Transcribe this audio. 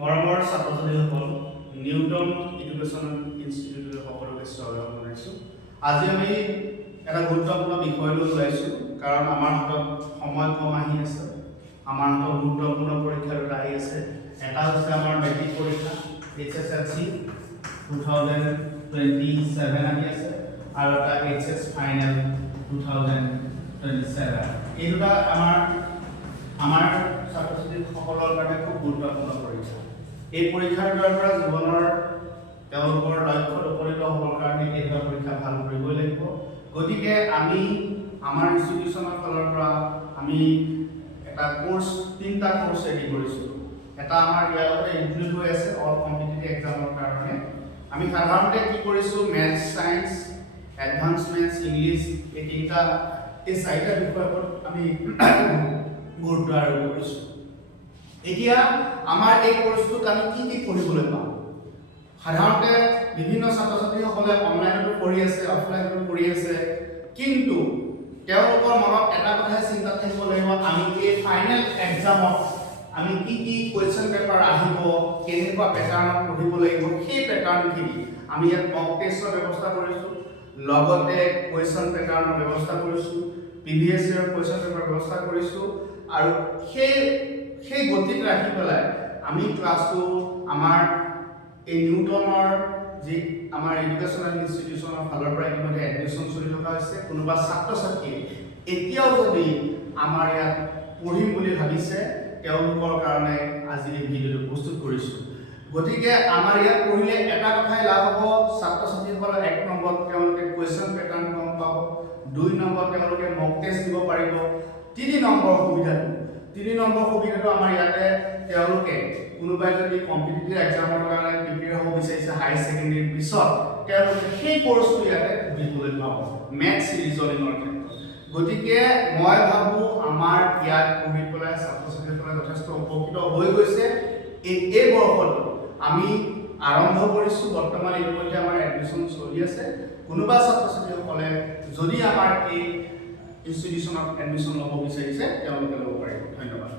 মৰমৰ ছাত্ৰ-ছাত্ৰীসকল, Newton education ইনষ্টিটিউটৰ সকলোকে স্বাগতম জনাইছোঁ। আজি আমি এটা গুৰুত্বপূৰ্ণ বিষয় লৈ ওলাইছোঁ, কাৰণ আমাৰ হাতত সময় কম আহি আছে। আমাৰ হাতত গুৰুত্বপূৰ্ণ পৰীক্ষা দুটা আহি আছে। এটা হৈছে আমাৰ মেট্ৰিক পৰীক্ষা HSLC 2027 আহি আছে, আৰু এটা HS ফাইনেল 2027। এই দুটা আমাৰ ছাত্ৰ-ছাত্ৰীসকলৰ কাৰণে খুব গুৰুত্বপূৰ্ণ পৰীক্ষা। এই পৰীক্ষাৰ পৰা জীৱনৰ তেওঁলোকৰ লক্ষ্যত উপনীত হ'বৰ কাৰণে এই দুটা পৰীক্ষা ভাল কৰিবই লাগিব। গতিকে আমি আমাৰ ইনষ্টিটিউচনৰ ফালৰ পৰা আমি এটা তিনিটা কোৰ্চ ৰেডি কৰিছোঁ। এটা আমাৰ ইয়াৰ লগতে ইনক্লুড হৈ আছে অল কম্পিটিটিভ এক্সামৰ কাৰণে। আমি সাধাৰণতে কি কৰিছোঁ, maths, science, advance maths, English, এই চাৰিটা বিষয়ৰ ওপৰত আমি গুৰুত্ব আৰোপ কৰিছোঁ। এতিয়া আমাৰ এই কোৰ্চটোত আমি কি পঢ়িবলৈ পাম? সাধাৰণতে বিভিন্ন ছাত্ৰ-ছাত্ৰীসকলে অনলাইনতো পঢ়ি আছে, অফলাইনতো পঢ়ি আছে, কিন্তু তেওঁলোকৰ মনত এটা কথাই চিন্তা থাকিব লাগিব, আমি এই ফাইনেল এক্সামত আমি কি কুৱেশ্যন পেপাৰ আহিব, কেনেকুৱা পেটাৰ্ণত পঢ়িব লাগিব, সেই পেটাৰ্ণখিনি আমি ইয়াত মক টেষ্টৰ ব্যৱস্থা কৰিছোঁ, লগতে কুৱেশ্যন পেটাৰ্ণৰ ব্যৱস্থা কৰিছোঁ, previous year কুৱেশ্যন পেপাৰ ব্যৱস্থা কৰিছোঁ, আৰু সেই গতিত ৰাখি পেলাই আমি ক্লাছটো আমাৰ এই নিউটনৰ যি আমাৰ এডুকেশ্যনেল ইনষ্টিটিউচনৰ ফালৰ পৰা ইতিমধ্যে এডমিশ্যন চলি থকা হৈছে। কোনোবা ছাত্ৰ-ছাত্ৰীয়ে এতিয়াও যদি আমাৰ ইয়াত পঢ়িম বুলি ভাবিছে, তেওঁলোকৰ কাৰণে আজি এই ভিডিঅ'টো প্ৰস্তুত কৰিছোঁ। গতিকে আমাৰ ইয়াত পঢ়িলে এটা কথাই লাভ হ'ব, ছাত্ৰ-ছাত্ৰীসকলৰ 1 নম্বৰ তেওঁলোকে কুৱেশ্যন পেটাৰ্ণ গম পাব, 2 নম্বৰ তেওঁলোকে মক টেষ্ট দিব পাৰিব, 3 নম্বৰ সুবিধাটো আমাৰ ইয়াতে তেওঁলোকে কোনোবাই যদি কম্পিটিটিভ এক্সামৰ কাৰণে প্ৰিপেয়াৰ হ'ব বিচাৰিছে হায়াৰ ছেকেণ্ডেৰীৰ পিছত, তেওঁলোকে সেই কোৰ্চটো ইয়াতে পঢ়িবলৈ পাব মেথছ ৰিজনিঙৰ ক্ষেত্ৰত। গতিকে মই ভাবোঁ আমাৰ ইয়াত পঢ়ি পেলাই ছাত্ৰ-ছাত্ৰীসকলে যথেষ্ট উপকৃত হৈ গৈছে। এই বৰ্ষটো আমি আৰম্ভ কৰিছোঁ, বৰ্তমান ইতিমধ্যে আমাৰ এডমিশ্যন চলি আছে। কোনোবা ছাত্ৰ-ছাত্ৰীসকলে যদি আমাৰ এই ইনষ্টিটিউচনত এডমিশ্যন ল'ব বিচাৰিছে, তেওঁলোকে ল'ব পাৰিব। ধন্যবাদ।